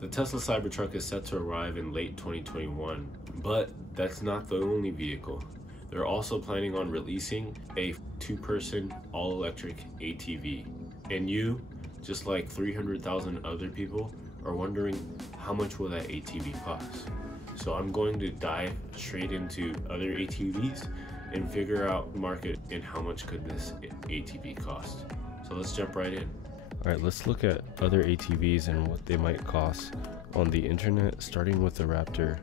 The Tesla Cybertruck is set to arrive in late 2021, but that's not the only vehicle. They're also planning on releasing a two-person all-electric ATV. And you, just like 300,000 other people, are wondering how much will that ATV cost? So I'm going to dive straight into other ATVs and figure out the market and how much could this ATV cost. So let's jump right in. All right, let's look at other ATVs and what they might cost on the internet, starting with the Raptor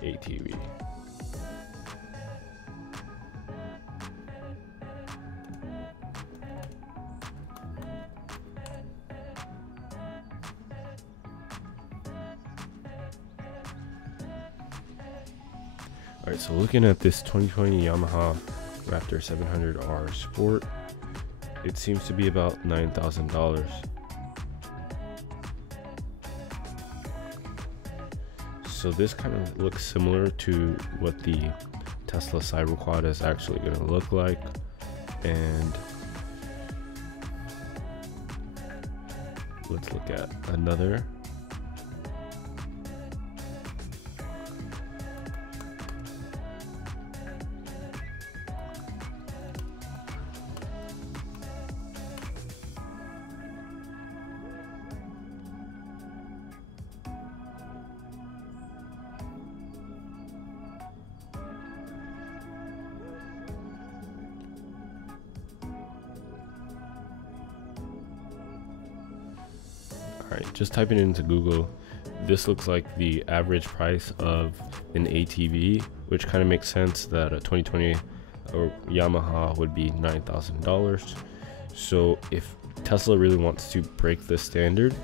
ATV. All right, so looking at this 2020 Yamaha Raptor 700R Sport, it seems to be about $9,000. So this kind of looks similar to what the Tesla Cyberquad is actually going to look like. And let's look at another. Alright, just typing it into Google, this looks like the average price of an ATV, which kind of makes sense that a 2020 Yamaha would be $9,000. So if Tesla really wants to break the standard,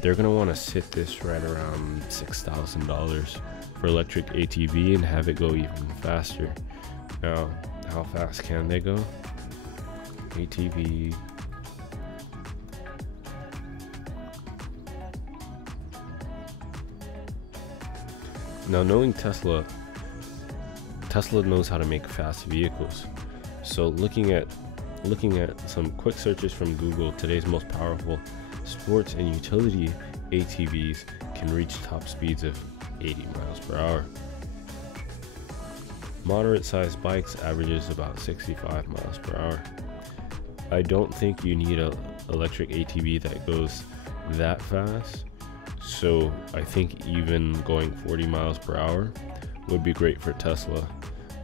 they're going to want to sit this right around $6,000 for electric ATV and have it go even faster. Now, how fast can they go? ATV. Now, knowing Tesla knows how to make fast vehicles. So looking at some quick searches from Google, today's most powerful sports and utility ATVs can reach top speeds of 80 miles per hour. Moderate sized bikes averages about 65 miles per hour. I don't think you need an electric ATV that goes that fast. So I think even going 40 miles per hour would be great for Tesla.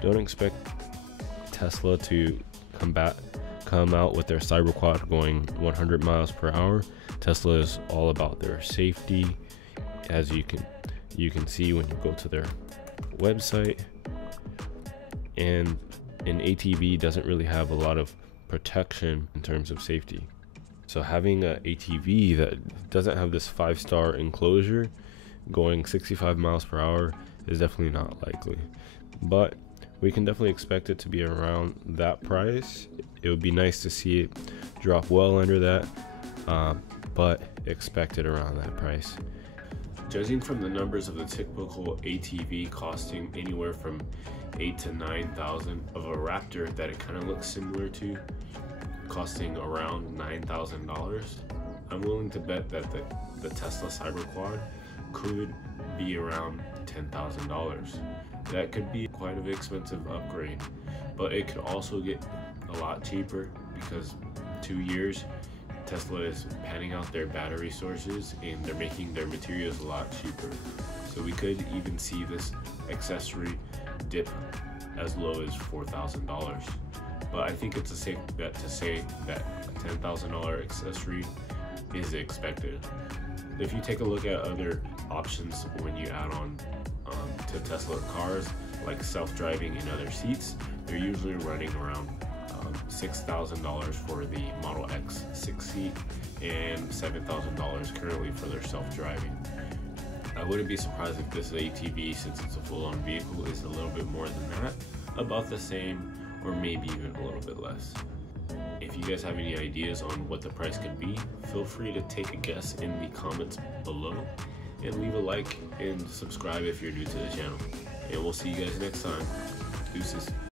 Don't expect Tesla to come out with their Cyberquad going 100 miles per hour. Tesla is all about their safety, as you can see when you go to their website. And an ATV doesn't really have a lot of protection in terms of safety. So having an ATV that doesn't have this 5-star enclosure going 65 miles per hour is definitely not likely. But we can definitely expect it to be around that price. It would be nice to see it drop well under that, but expect it around that price. Judging from the numbers of the typical ATV costing anywhere from $8,000 to $9,000, of a Raptor that it kind of looks similar to costing around $9,000, I'm willing to bet that the Tesla Cyberquad could be around $10,000. That could be quite an expensive upgrade, but it could also get a lot cheaper because 2 years Tesla is panning out their battery sources and they're making their materials a lot cheaper. So we could even see this accessory dip as low as $4,000. But I think it's a safe bet to say that a $10,000 accessory is expected. If you take a look at other options when you add on to Tesla cars, like self-driving and other seats, they're usually running around $6,000 for the Model X 6-seat and $7,000 currently for their self-driving. I wouldn't be surprised if this ATV, since it's a full-on vehicle, is a little bit more than that, about the same, or maybe even a little bit less. If you guys have any ideas on what the price could be, feel free to take a guess in the comments below, and leave a like and subscribe if you're new to the channel. And we'll see you guys next time. Deuces.